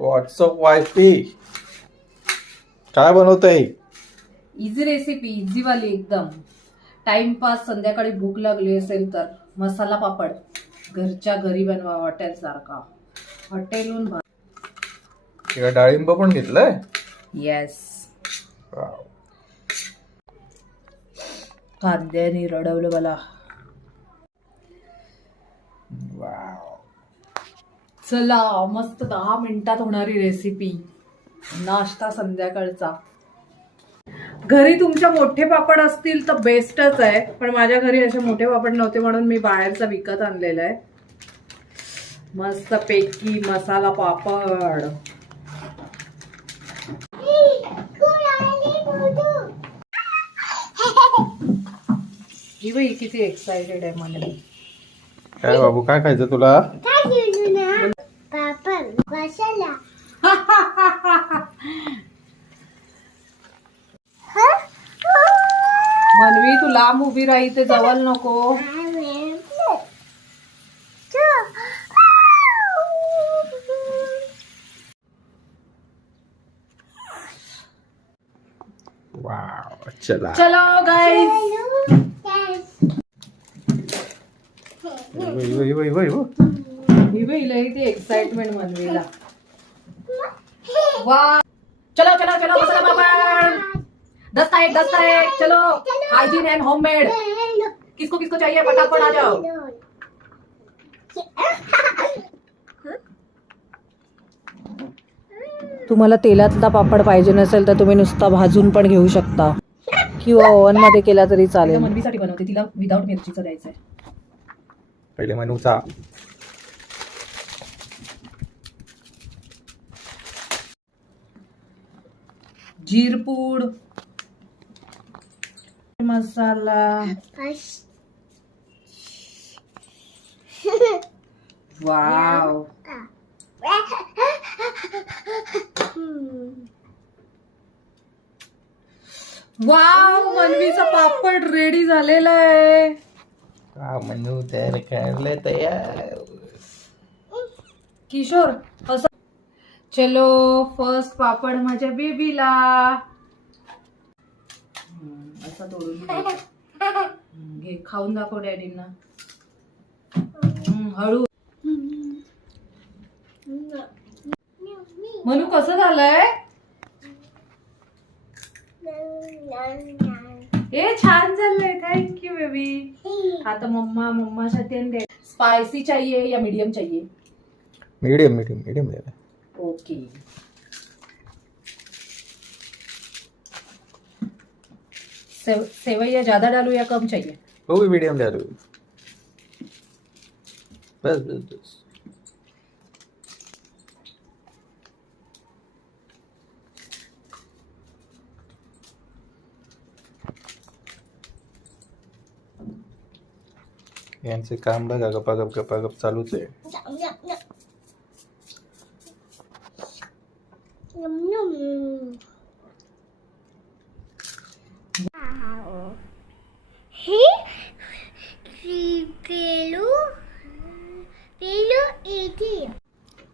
WhatsApp वायफी काय बनवतंय? Easy recipe, easy वाली एकदम. टाइमपास, संध्याकाळी भूक लागली असेल तर मसाला पापड घरच्या घरी बनवा, हॉटेल सारखा. हॉटेलहून डाळिंब पण घेतलंय. येस. कांद्याने रडवलं मला. चला, मस्त 10 मिनिटात होणारी रेसिपी. नाश्ता संध्याकाळचा. घरी तुमच्या मोठे पापड असतील तर बेस्टच आहे, पण माझ्या घरी असे मोठे पापड नव्हते म्हणून मी बाहेरचा विकत आणलेला आहे. मस्त पैकी मसाला पापड. ही बाई किती एक्साइटेड आहे मला. काय बाबू, काय खायचं तुला? मनवी, तू लांब उभी राही, ते जवळ नको. वाव, चला चलो गाइस. ही बाई लई ती एक्साइटमेंट मनवीला. वाह, चलो चलो चलो, मसाला पापड़ 10 का एक, चलो. Hygiene end homemade. किसको किसको चाहिए, फटाफट आ जाओ. तुम्हाला तेलातला पापड पाहिजे नसेल तर तुम्ही नुसता भाजून पण घेऊ शकता किंवा ओव्हन मध्ये केला तरी चालेल. मनवीसाठी बनवते, तिला विदाउट मिरचीचं द्यायचंय. पहिले मेनूचा जीरपूड, मसाला. वाव, वाव, मनवीचा पापड रेडी झालेला आहे. मेनू तयार करले तयार. किशोर असं. चलो, फर्स्ट पापड माझ्या बेबीला. असा तोडून घे, खाऊन दाखव डॅडींना. हळू. मनू, कसं झालंय? ए, छान झालंय. Thank you baby. आता मम्मासाठी स्पायसी चाहिए या मीडियम चाहिए? मीडियम मीडियम मीडियम ले रहा. ओके. सेवैया ज्यादा डालू या कम चाहिए? वो भी मीडियम ले रहा. बस बस बस. यांचे काम बघा, गपागप चालूच आहे.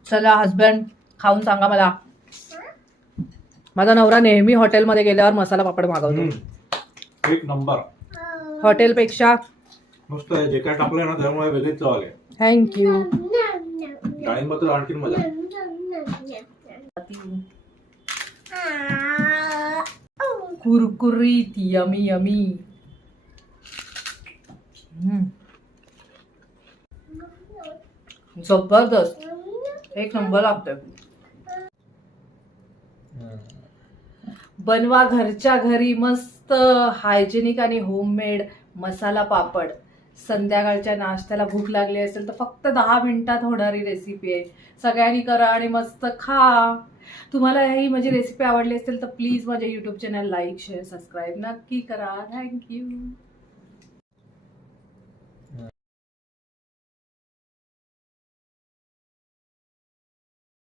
चला हस्बंड, खाऊन सांगा मला. माझा नवरा नेहमी हॉटेलमध्ये गेल्यावर मसाला पापड मागवतो. एक नंबर. हॉटेलपेक्षा मस्त आहे. जे काय टाकलंय ना त्यामुळे वेगळीच चव आली. थँक्यू. डाळिंब तर आणखीन मजा. कुरकुरीत, यमी यमी. जबरदस्त, एक नंबर लागतोय. बनवा घरच्या घरी मस्त हायजेनिक आणि होममेड मसाला पापड. संध्याकाळच्या नाश्त्याला भूक लागली असेल तर फक्त 10 मिनिटात होणारी रेसिपी आहे. सगळ्यांनी करा आणि मस्त खा. तुम्हाला ही माझी रेसिपी आवडली असेल तर प्लीज माझ्या YouTube channel like, share, subscribe नक्की करा. थँक्यू.